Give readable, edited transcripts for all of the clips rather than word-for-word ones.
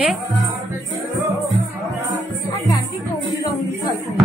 रे गांधी कोउली रंगी खाइछन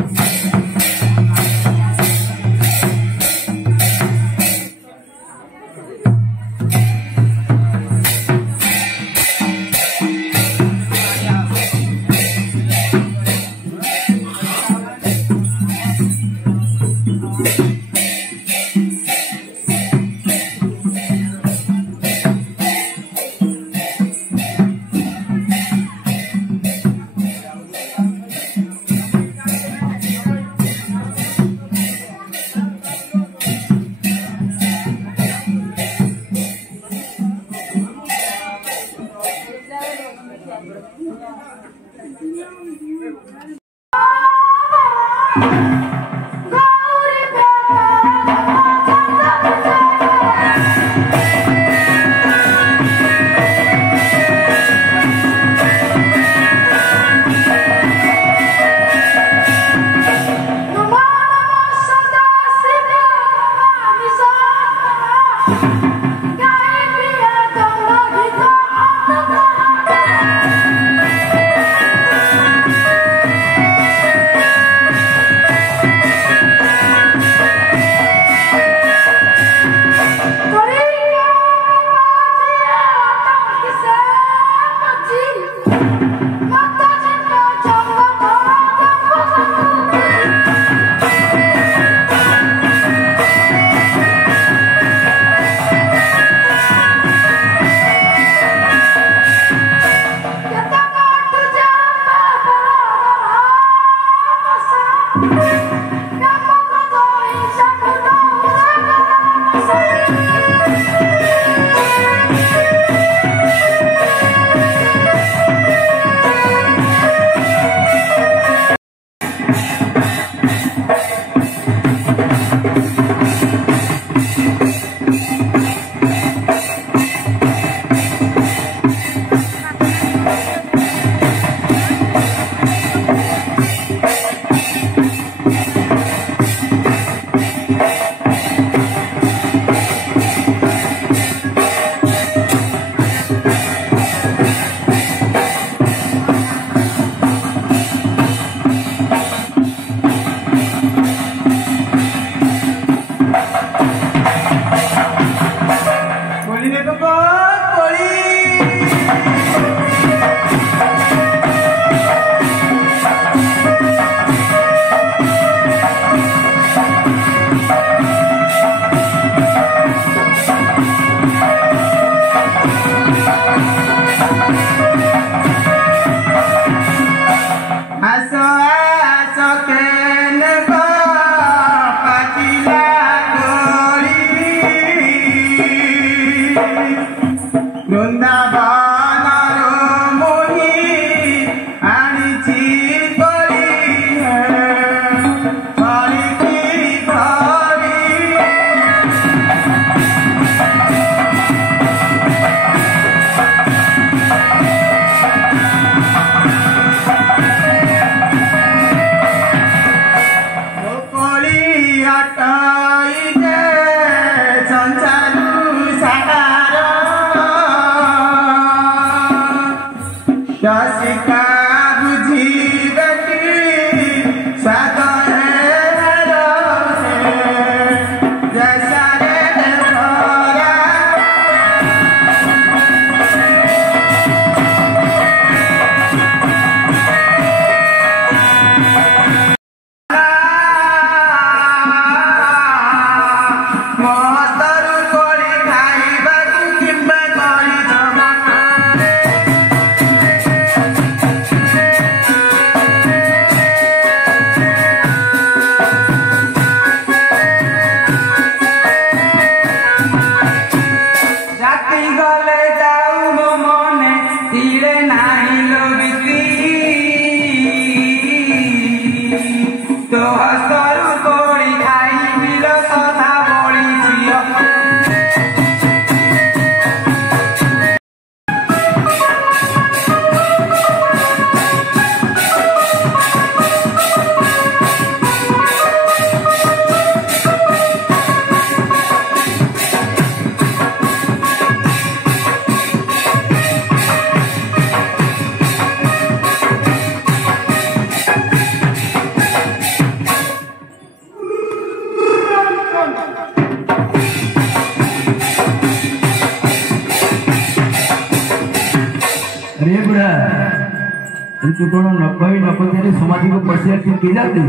बुढ़ा तू कौन नब्बई नब्बई समाधि को पसिया की जाती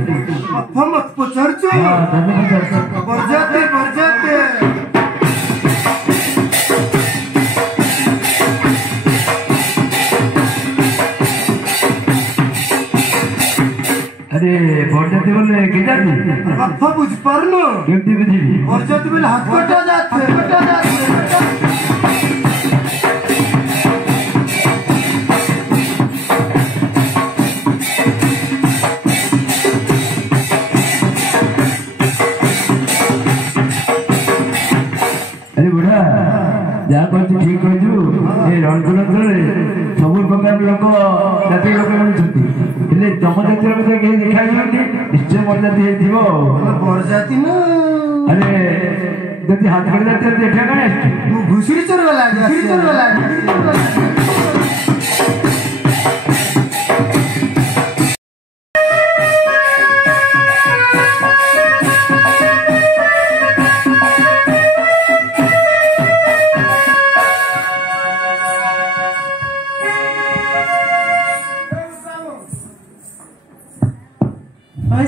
मत पचरचो बरजाते अरे बरजाते बोले की जाती बापा बुझ पारलो केमती बुझिबी बरजाते बोले हाथ कटा जाते अरे बुढ़ा जहाँ कर ठीक कर रणपुर अंचल सब प्रकार लोक जाति लोक मिलुंट तुम जाति लोग कहीं देखा निश्चय मोर जाति बरजाती ना अरे जब हाथ कर जाते देखा कहीं घुसरी चोर वाला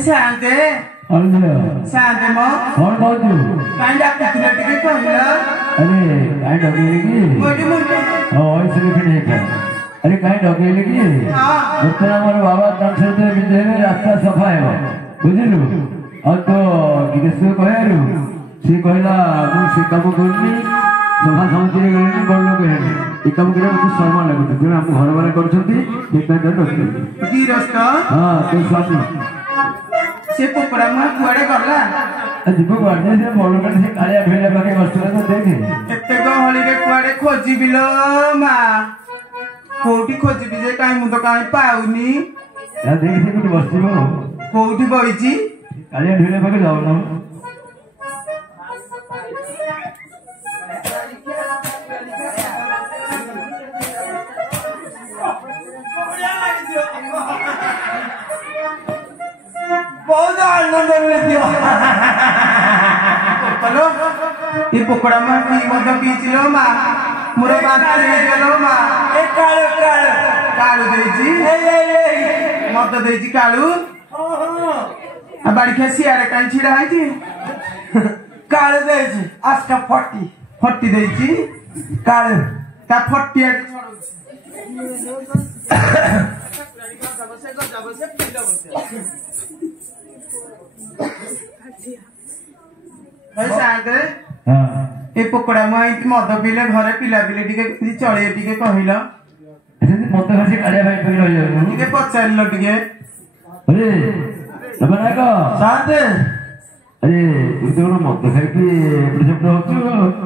शांते शांते मो कौन कहू कांड आप कितने टिके कहला अरे काई डगेले की मोटी ऐसे नहीं था अरे काई डगेले की उत्तर हमर बाबा दर्शन दे विदेह रास्ता सफा है बुझलु और तो गिरेश कहरु से कहला मु से काम करनी सभा समिति रे गनी बड़ लोग है ए काम करे मते शर्मा लागत जे हम घर वाला करछंती एक तो डगेले गिरस्त हां तो स्वामी से पोपड़ा मा कुआडे करला जीव गाड़े से बड़ से कालिया भेले पाके बसला तो देखे एते गहली रे कुआडे खोजी बिलो मा कोठी खोजी जे काई मु तो काई पाउनी या देख से कुछ बसलो कोठी बइची कालिया भेले पाके जाओ ना बहुत आनंद मिलियो चलो ये पकोड़ा मा की मत पीचलो मा मोर बात ले गेलो मा ए काळू देजी मत देजी काळू आ बाड़ी के सियारे काई छिड़ा आइती काळू देजी आस्का फट्टी देजी काळू ता फट्टी ए पकोड़ा मुई मद पीले घरे पिला पिले टिके चले टिके कहला मत घर से कालिया भाई पे रह जाओ टिके पचारलो टिके अरे सबना को शांते अरे तू तो मत खाई कि प्रोजेक्ट होछु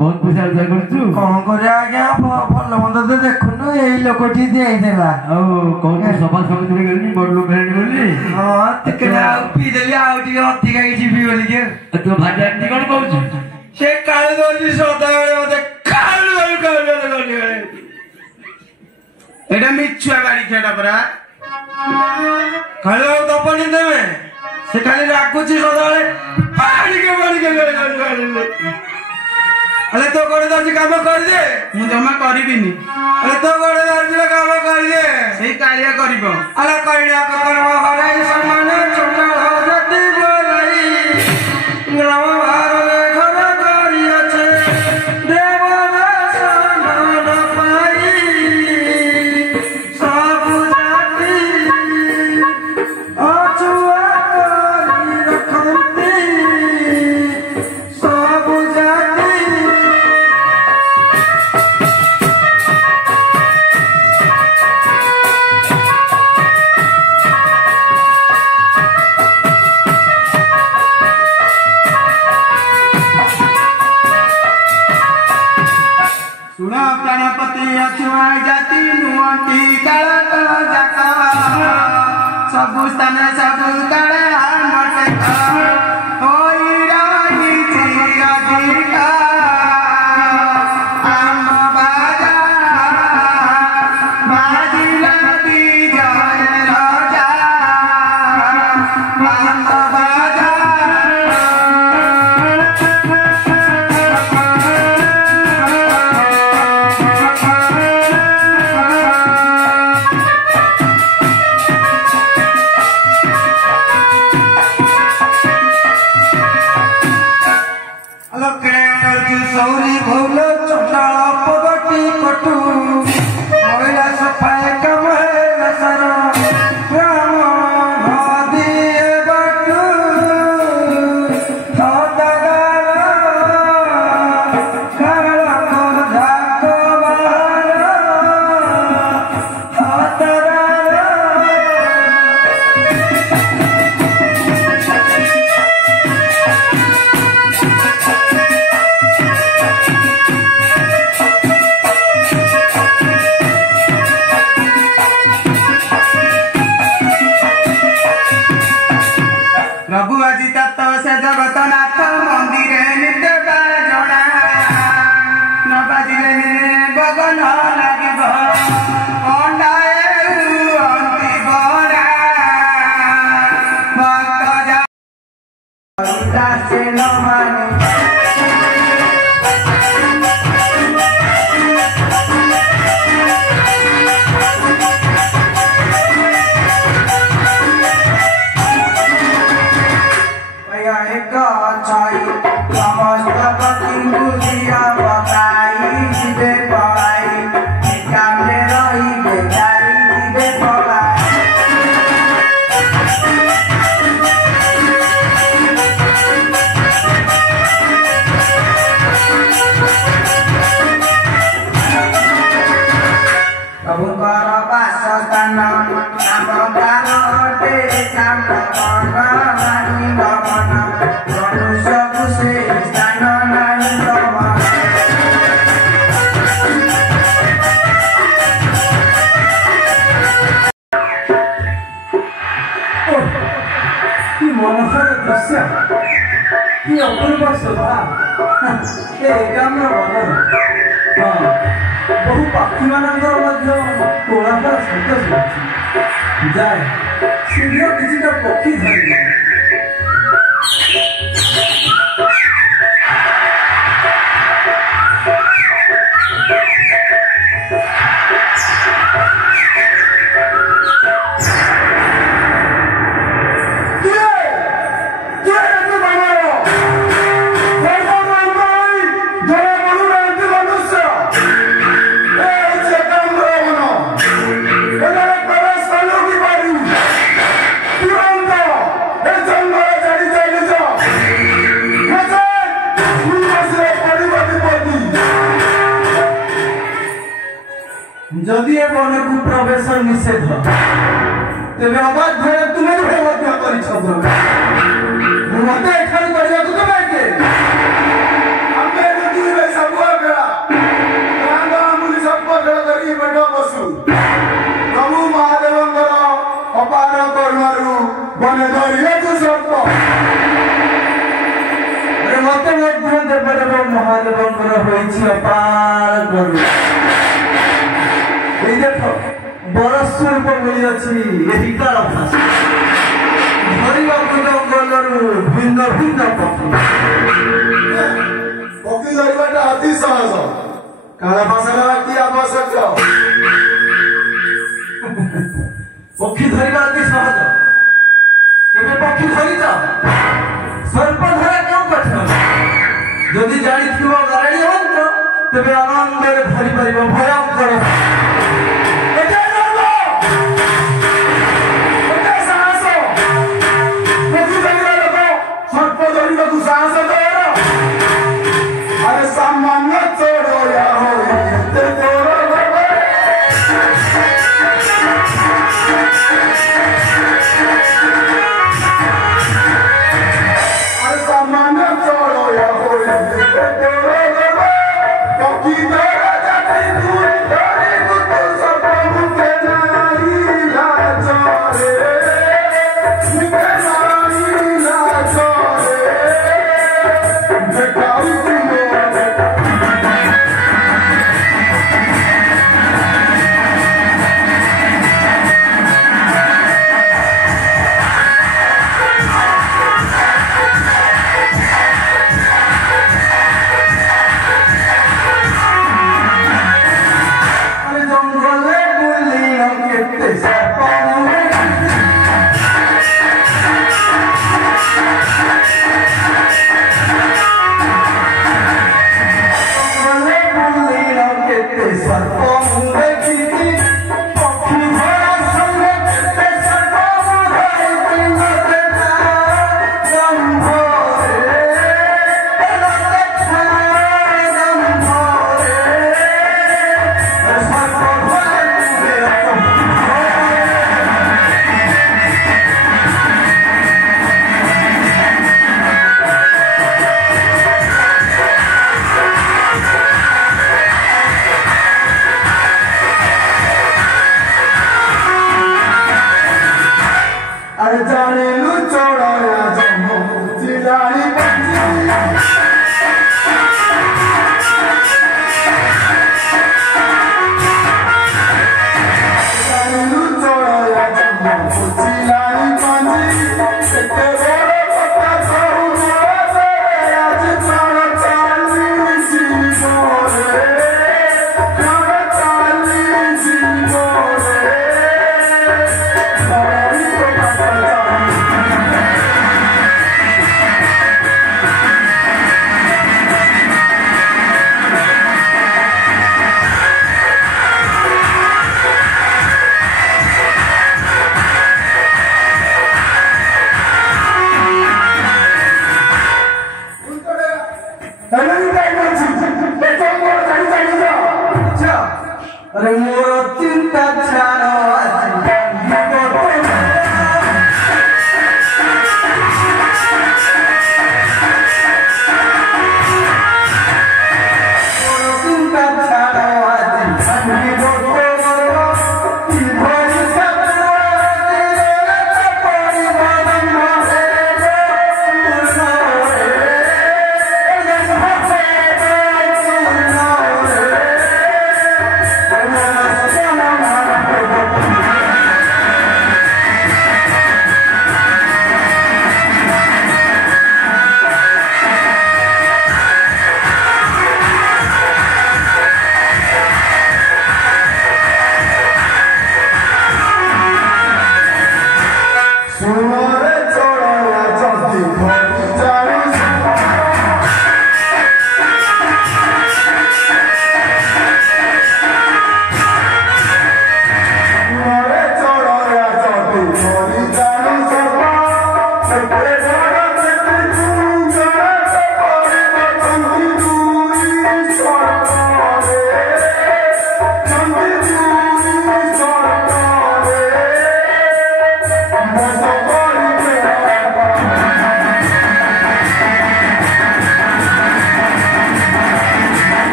बहुत पैसा जा करछु कौन करे आज्ञा भल मंद तो देखुनु एई लोकटी देई देला आ कौन सभा समिति रे गनी बड़ लोग भेट बोली हां तकरा पी देली आउटी अधिका किछि पी बोली के तो भाजा नी कोन कहू से काले दोली सदा बेले मते कालू गली एटा मिच्छुआ गाड़ी खेड़ा परा काले तो पानी देवे से खाली राखुची सदा बेले पानी के अरे तो करे दर्जी काम कर दे मु जमा करिबिनी अरे तो करे दर्जी काम कर दे सेही कालिया करिबो अरे करिया करवा हराई सम्मान चुना हरती बोलाई ग्राम भारत घर करिया छे देवरा सम्मान पाई सब जाति अछुआ करी रखंती सब जाति सुना प्राणपति अछुआ जाति नुअंटी काल जाता सब स्थान सब काल मटे होई रही छी अधिका आम बाजा बाजिला विजय राजा आम बाजा बाजिले बगन লাগিব অন্ডায় অন্তি বড়া ভক্ত যা দাসে নমানে কি অপূর্ব শোভা একাম্র বন বহু পক্ষী মানଙ୍କର ମଧ୍ୟ କୋଳାହଳ ଶବ୍ଦ ଶୁଭୁଛି ଯାଏ ଶୀଘ୍ର କିଛିଟା ପକ୍ଷୀ ଧରିବେ যদি এ বনকু প্রবেশ নিষেধ তেবে অবাধ্য তুমি ମଧ୍ୟ କରିଛ ମତେ ଏଠାରୁ କରିବାକୁ ତମେ କିଏ ଆମେ ଦୁଇରେ ସବୁ ବେଳା ଗାଁ ଗାଁ ସର୍ପ ଖେଳ କରି ମେଢ ବସୁ ପ୍ରଭୁ ମହାଦେବଙ୍କର ଅପାର କରୁଣାରୁ ବନେ ଧରିବାକୁ ସର୍ପ ମତେ ମଧ୍ୟ ଦେବଦେବ ମହାଦେବଙ୍କର ହୋଇଛି ଅପାର କରୁଣା এই দেখো বড় স্বরূপ মিলিଅଛି ଏହି କାଳ ଭାଷା ଧରିବାକୁ ଜଙ୍ଗଲରୁ ଭିନ୍ନ ଭିନ୍ନ ପକ୍ଷୀ ପକ୍ଷୀ ଧରିବାଟା ଅତି ସହଜ କାଳ ଭାଷାର ଅତି ଆବଶ୍ୟକ ପକ୍ଷୀ ଧରିବା ଅତି ସହଜ କେବେ ପକ୍ଷୀ ଧରିଛ ସର୍ପ ଧରା କେଉଁ କଠିନ ଯଦି ଜାଣିଥିବ ଗାରେଡ଼ି ମନ୍ତ୍ର ତେବେ ଆନନ୍ଦରେ ଧରିପାରିବ ଭୟଙ୍କର अरे मोर चिंता छाड़ो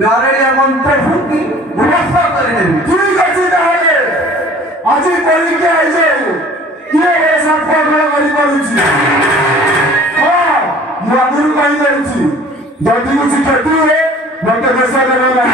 गारेड़िया मंत्र फुकी मुनाफा करे ठीक अछि ताले আজি কলি কে আইছে কি এ সব পগলা করি করুছি হ্যাঁ মাগুর কাই যাচ্ছি যদি কিছু ক্ষতি হয় মতে দেশা দেবে না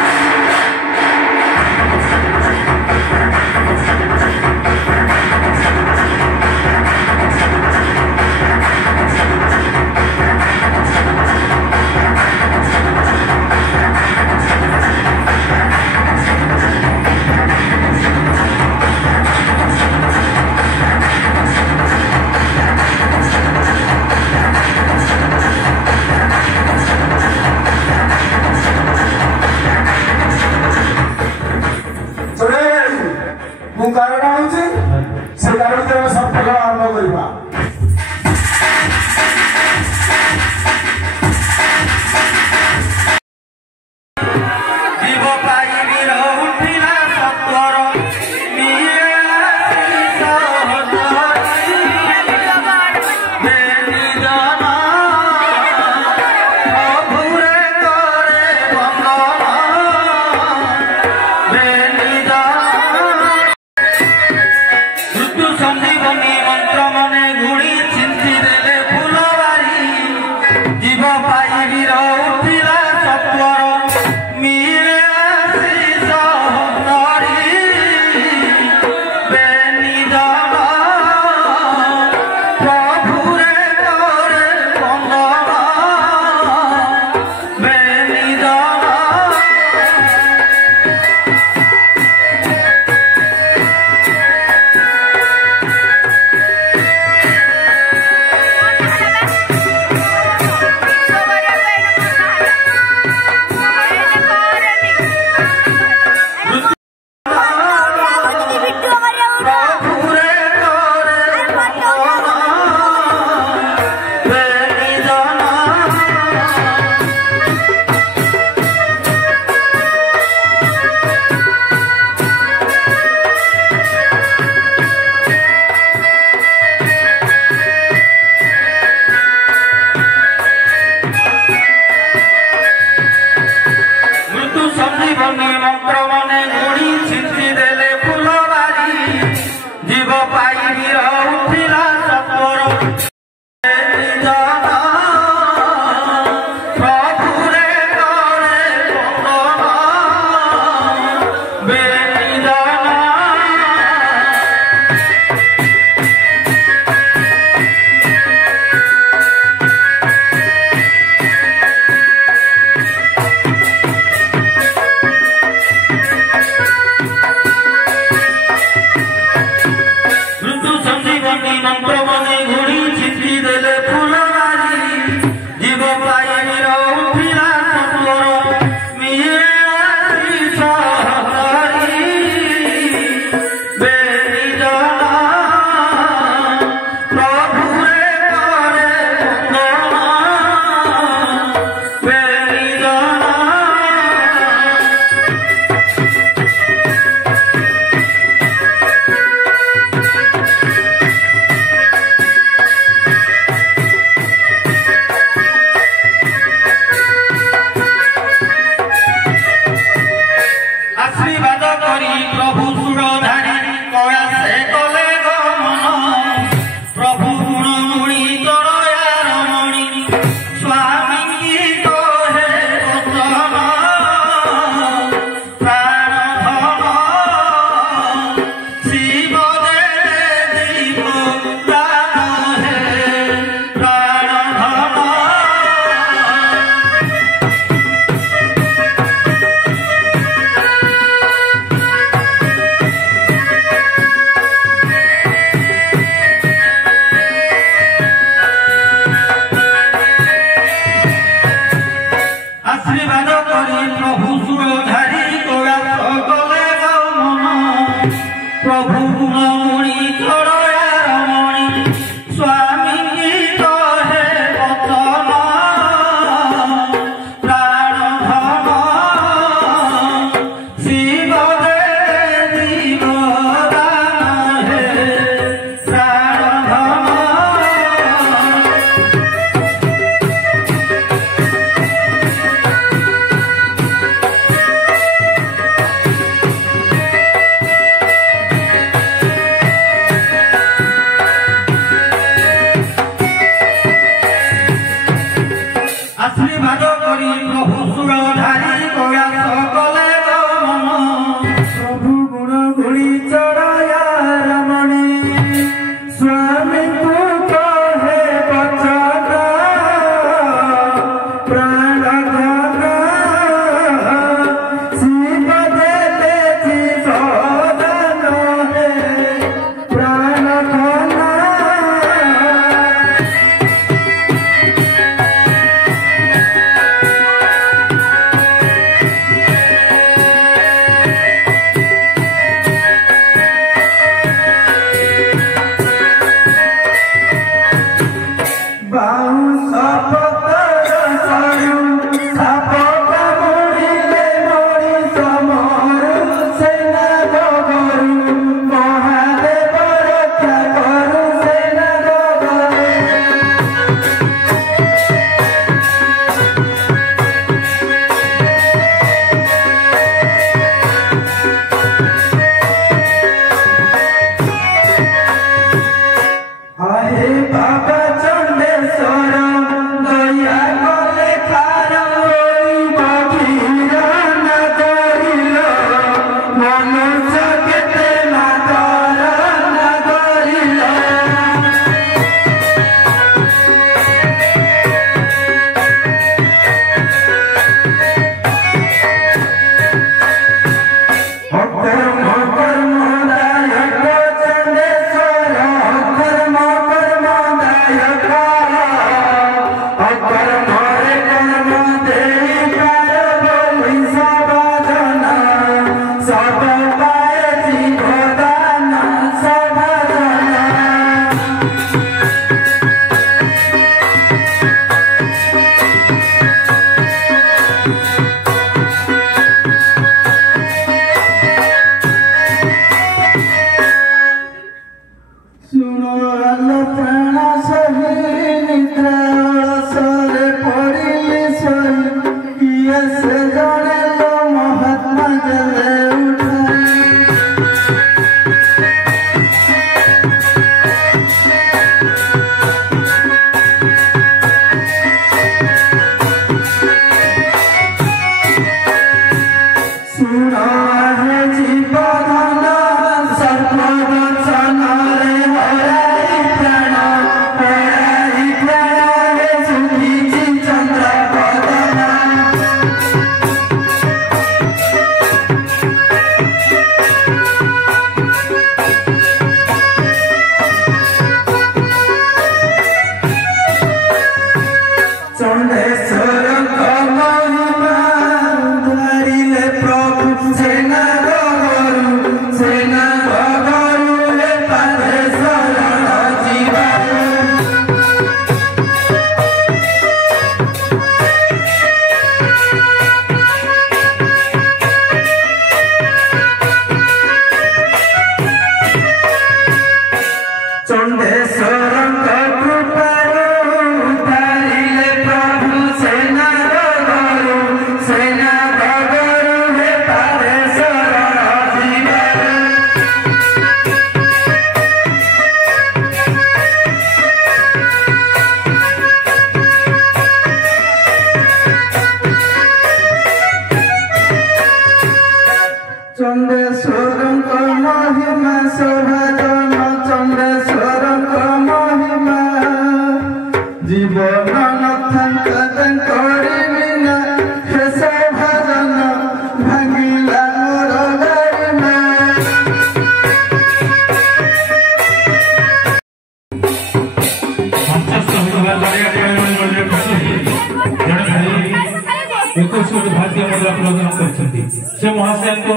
से महाशय को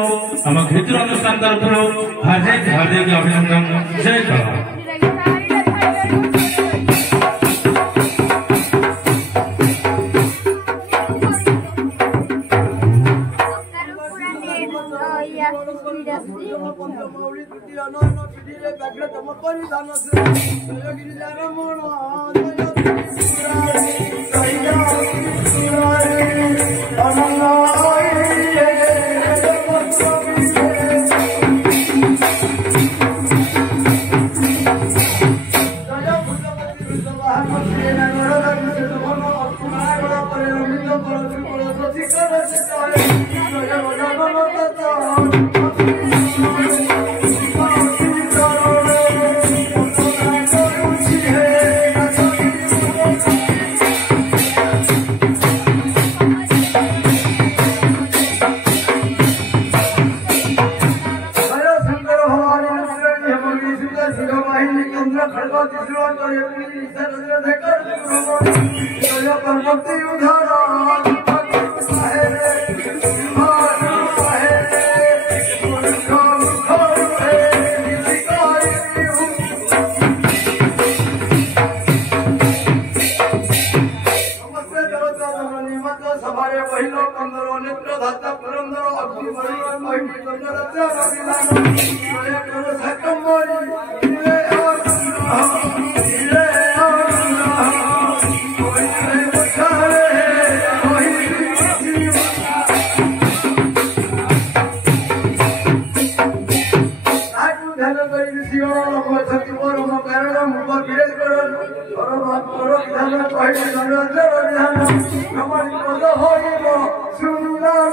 आम क्षेत्र अनुष्ठान तरफ हार्दिक हार्दिक अभिनंदन। जय जवाहर। বিধান কহিলে নরেন্দ্র বিধান আমার পদ হইব সুন্দর